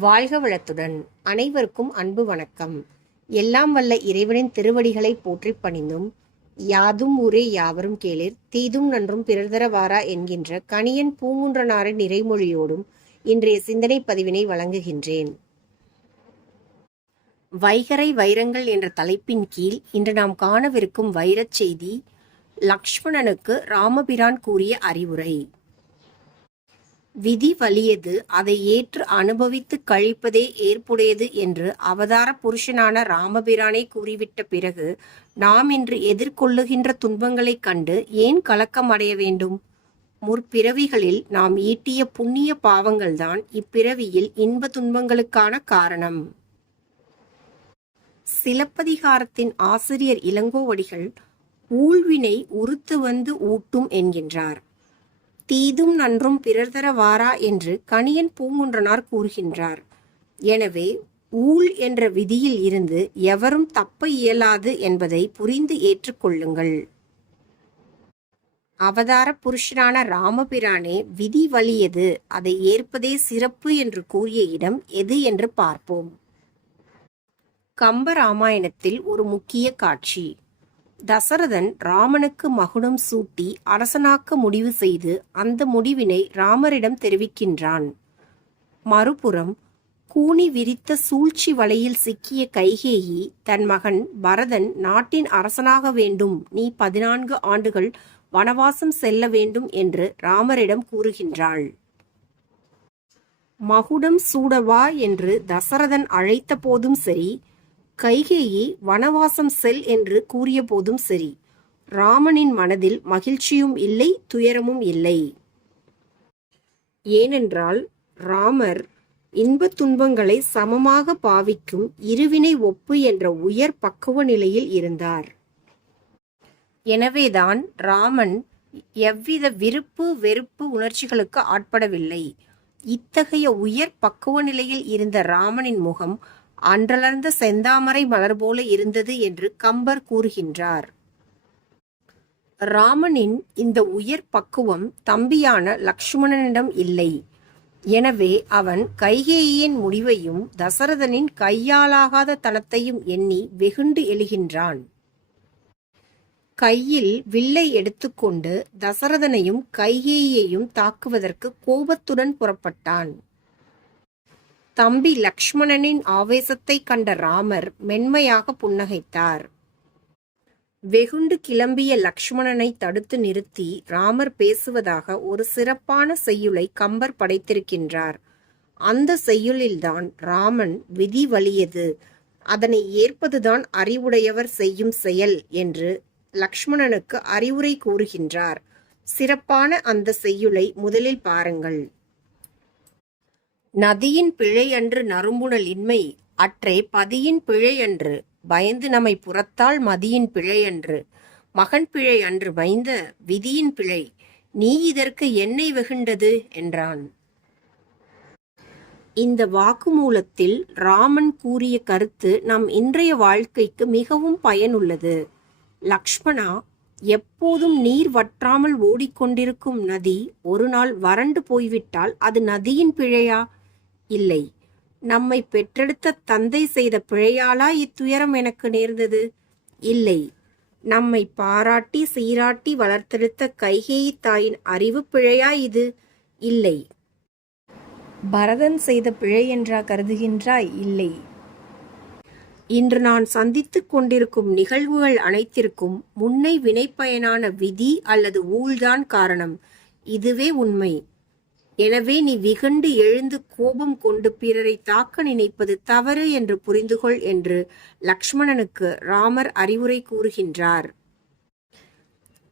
வாழ்க வளத்துடன். அனைவருக்கும் அன்பு வணக்கம். எல்லாம் வல்ல இறைவனின் திருவடிகளை போற்றிப் பணிந்தும் யாதும் ஊரே யாவரும் கேளிர் தீதும் நன்றும் பிறர்தர வாரா என்கின்ற கணியன் பூங்குன்றனாரின் நிறைமொழியோடும் இன்றைய சிந்தனை பதிவினை வழங்குகின்றேன். வைகரை வைரங்கள் என்ற தலைப்பின் கீழ் இன்று நாம் காணவிருக்கும் வைரச் செய்தி லக்ஷ்மணனுக்கு ராமபிரான் கூறிய அறிவுரை. விதி வலியது அதை ஏற்று அனுபவித்து கழிப்பதே ஏற்புடையது என்று அவதார புருஷனான ராமபிரானை கூறிவிட்ட பிறகு நாம் இன்று எதிர்கொள்ளுகின்ற துன்பங்களைக் கண்டு ஏன் கலக்கம் அடைய வேண்டும்? முற்பிறவிகளில் நாம் ஈட்டிய புண்ணிய பாவங்கள்தான் இப்பிறவியில் இன்ப துன்பங்களுக்கான காரணம். சிலப்பதிகாரத்தின் ஆசிரியர் இளங்கோவடிகள் ஊழ்வினை உறுத்து வந்து ஊட்டும் என்கின்றார். தீதும் நன்றும் பிறர்தர வாரா என்று கணியன் பூங்குன்றனார் கூறுகின்றார். எனவே ஊழ் என்ற விதியில் இருந்து எவரும் தப்ப இயலாது என்பதை புரிந்து ஏற்றுக்கொள்ளுங்கள். அவதார புருஷனான ராமபிரானே விதி வலியது அதை ஏற்பதே சிறப்பு என்று கூறிய இடம் எது என்று பார்ப்போம். கம்ப ராமாயணத்தில் ஒரு முக்கிய காட்சி. தசரதன் ராமனுக்கு மகுடம் சூட்டி அரசனாக்க முடிவு செய்து அந்த முடிவினை ராமரிடம் தெரிவிக்கின்றான். மறுபுறம் கூனி விரித்த சூழ்ச்சி வலையில் சிக்கிய கைகேயி தன் மகன் பரதன் நாட்டின் அரசனாக வேண்டும் நீ பதினான்கு ஆண்டுகள் வனவாசம் செல்ல வேண்டும் என்று ராமரிடம் கூறுகின்றாள். மகுடம் சூடவா என்று தசரதன் அழைத்த போதும் சரி கைகேயி வனவாசம் செல் என்று கூறிய போதும் சரி. ராமனின் மனதில் மகிழ்ச்சியும் இல்லை துயரமும் இல்லை. ஏனென்றால் ராமர் இன்பத் துன்பங்களை சமமாக பாவிக்கும் இருவினை ஒப்பு என்ற உயர் பக்குவ நிலையில் இருந்தார். எனவேதான் ராமன் எவ்வித விருப்பு வெறுப்பு உணர்ச்சிகளுக்கு ஆட்படவில்லை. இத்தகைய உயர் பக்குவ நிலையில் இருந்த ராமனின் முகம் அன்றலர்ந்த செந்தாமரை மலர் போல இருந்தது என்று கம்பர் கூறுகின்றார். ராமனின் இந்த உயர் பக்குவம் தம்பியான லக்ஷ்மணனிடம் இல்லை. எனவே அவன் கைகேயின் முடிவையும் தசரதனின் கையாலாகாத தனத்தையும் எண்ணி வெகுண்டு எழுகின்றான். கையில் வில்லை எடுத்துக்கொண்டு தசரதனையும் கைகேயையும் தாக்குவதற்கு கோபத்துடன் புறப்பட்டான். தம்பி லக்ஷ்மணனின் ஆவேசத்தை கண்ட ராமர் மென்மையாக புன்னகைத்தார். வெகுண்டு கிளம்பிய லக்ஷ்மணனை தடுத்து நிறுத்தி ராமர் பேசுவதாக ஒரு சிறப்பான செய்யுளை கம்பர் படைத்திருக்கின்றார். அந்த செய்யுளில்தான் ராமன் விதி வலியது. அதனை ஏற்பதுதான் அறிவுடையவர் செய்யும் செயல் என்று லக்ஷ்மணனுக்கு அறிவுரை கூறுகின்றார். சிறப்பான அந்த செய்யுளை முதலில் பாருங்கள். நதியின் பிழையன்று நறும்புணல் இன்மை அற்றே பதியின் பிழையன்று பயந்து நம்மை புறத்தால் மதியின் பிழையன்று. மகன் பிழை அன்று மைந்த விதியின் பிழை நீ இதற்கு என்னை வெகுண்டது? என்றான். இந்த வாக்குமூலத்தில் ராமன் கூறிய கருத்து நம் இன்றைய வாழ்க்கைக்கு மிகவும் பயனுள்ளது. லக்ஷ்மணா எப்போதும் நீர் வற்றாமல் ஓடிக்கொண்டிருக்கும் நதி ஒரு நாள் வறண்டு போய்விட்டால் அது நதியின் பிழையா? இல்லை. நம்மை பெற்றெடுத்த தந்தை செய்த பிழையாலா இத்துயரம் எனக்கு நேர்ந்தது? இல்லை. நம்மை பாராட்டி சீராட்டி வளர்த்தெடுத்த கைகேயி தாயின் அறிவு பிழையா இது? இல்லை. பரதன் செய்த பிழை என்றா கருதுகின்றாய்? இல்லை. இன்று நான் சந்தித்துக் கொண்டிருக்கும் நிகழ்வுகள் அனைத்திற்கும் முன்னை வினைப்பயனான விதி அல்லது ஊழ்தான் காரணம். இதுவே உண்மை. எனவே நீ விகண்டு எழுந்து கோபம் கொண்டு பிறரை தாக்க நினைப்பது தவறு என்று புரிந்துகொள் என்று லக்ஷ்மணனுக்கு ராமர் அறிவுரை கூறுகின்றார்.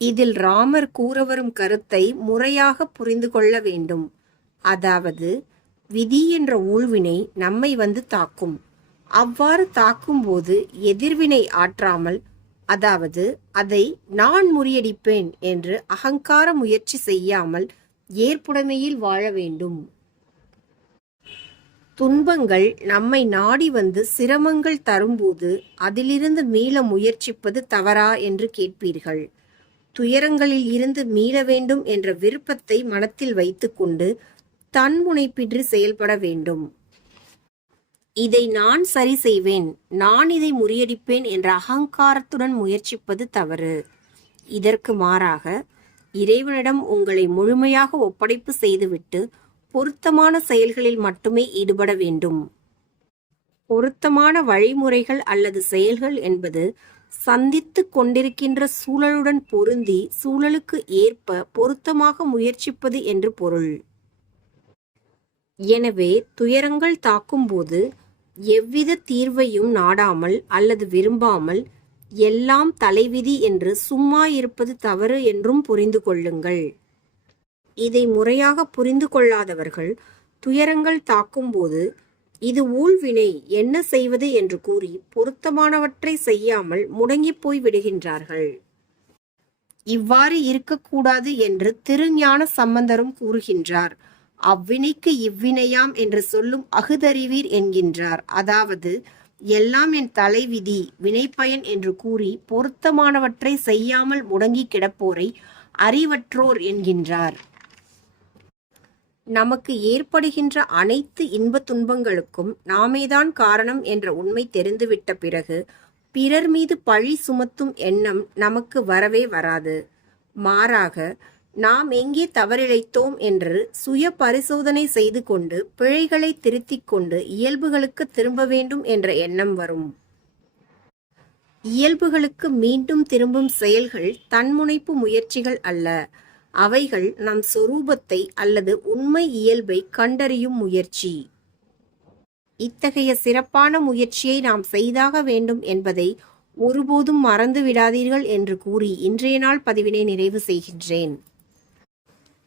இதில் ராமர் கூறவரும் கருத்தை முறையாக புரிந்து கொள்ள வேண்டும். அதாவது விதி என்ற ஊழ்வினை நம்மை வந்து தாக்கும். அவ்வாறு தாக்கும்போது எதிர்வினை ஆற்றாமல் அதாவது அதை நான் முறியடிப்பேன் என்று அகங்கார முயற்சி செய்யாமல் ஏற்புடைமையில் வாழ வேண்டும். துன்பங்கள் நம்மை நாடி வந்து சிரமங்கள் தரும்போது அதிலிருந்து மீள முயற்சிப்பது தவறா என்று கேட்பீர்கள். துயரங்களில் இருந்து மீள வேண்டும் என்ற விருப்பத்தை மனத்தில் வைத்துக்கொண்டு தன்முனைப்பின்றி செயல்பட வேண்டும். இதை நான் சரி செய்வேன் நான் இதை முறியடிப்பேன் என்ற அகங்காரத்துடன் முயற்சிப்பது தவறு. இதற்கு மாறாக இறைவனிடம் உங்களை முழுமையாக ஒப்படைப்பு செய்துவிட்டு பொருத்தமான செயல்களில் மட்டுமே ஈடுபட வேண்டும். பொருத்தமான வழிமுறைகள் அல்லது செயல்கள் என்பது சந்தித்துக் கொண்டிருக்கின்ற சூழலுடன் பொருந்தி சூழலுக்கு ஏற்ப பொருத்தமாக முயற்சிப்பது என்று பொருள். எனவே துயரங்கள் தாக்கும்போது எவ்வித தீர்வையும் நாடாமல் அல்லது விரும்பாமல் எல்லாம் தலைவிதி என்று சும்மா இருப்பது தவறு என்றும் புரிந்து கொள்ளுங்கள். இதை முறையாக புரிந்து கொள்ளாதவர்கள் துயரங்கள் தாக்கும்போது இது ஊழ்வினை என்ன செய்வது என்று கூறி பொருத்தமானவற்றை செய்யாமல் முடங்கிப்போய் விடுகின்றார்கள். இவ்வாறு இருக்கக்கூடாது என்று திருஞான சம்பந்தரும் கூறுகின்றார். அவ்வினைக்கு இவ்வினையாம் என்று சொல்லும் அகுதறிவீர் என்கின்றார். அதாவது எல்லாம் என் தலைவிதி வினைப்பயன் என்று கூறி பொருத்தமானவற்றை செய்யாமல் முடங்கி கிடப்போரை அறிவற்றோர் என்கின்றார். நமக்கு ஏற்படுகின்ற அனைத்து இன்பத் துன்பங்களுக்கும் நாமேதான் காரணம் என்ற உண்மை தெரிந்துவிட்ட பிறகு பிறர் மீது பழி சுமத்தும் எண்ணம் நமக்கு வரவே வராது. மாறாக நாம் எங்கே தவறிழைத்தோம் என்று சுய பரிசோதனை செய்து கொண்டு பிழைகளை திருத்திக் கொண்டு இயல்புகளுக்கு திரும்ப வேண்டும் என்ற எண்ணம் வரும். இயல்புகளுக்கு மீண்டும் திரும்பும் செயல்கள் தன்முனைப்பு முயற்சிகள் அல்ல. அவைகள் நம் சொரூபத்தை அல்லது உண்மை இயல்பை கண்டறியும் முயற்சி. இத்தகைய சிறப்பான முயற்சியை நாம் செய்தாக வேண்டும் என்பதை ஒருபோதும் மறந்து விடாதீர்கள் என்று கூறி இன்றைய நாள் பதிவினை நிறைவு செய்கின்றேன்.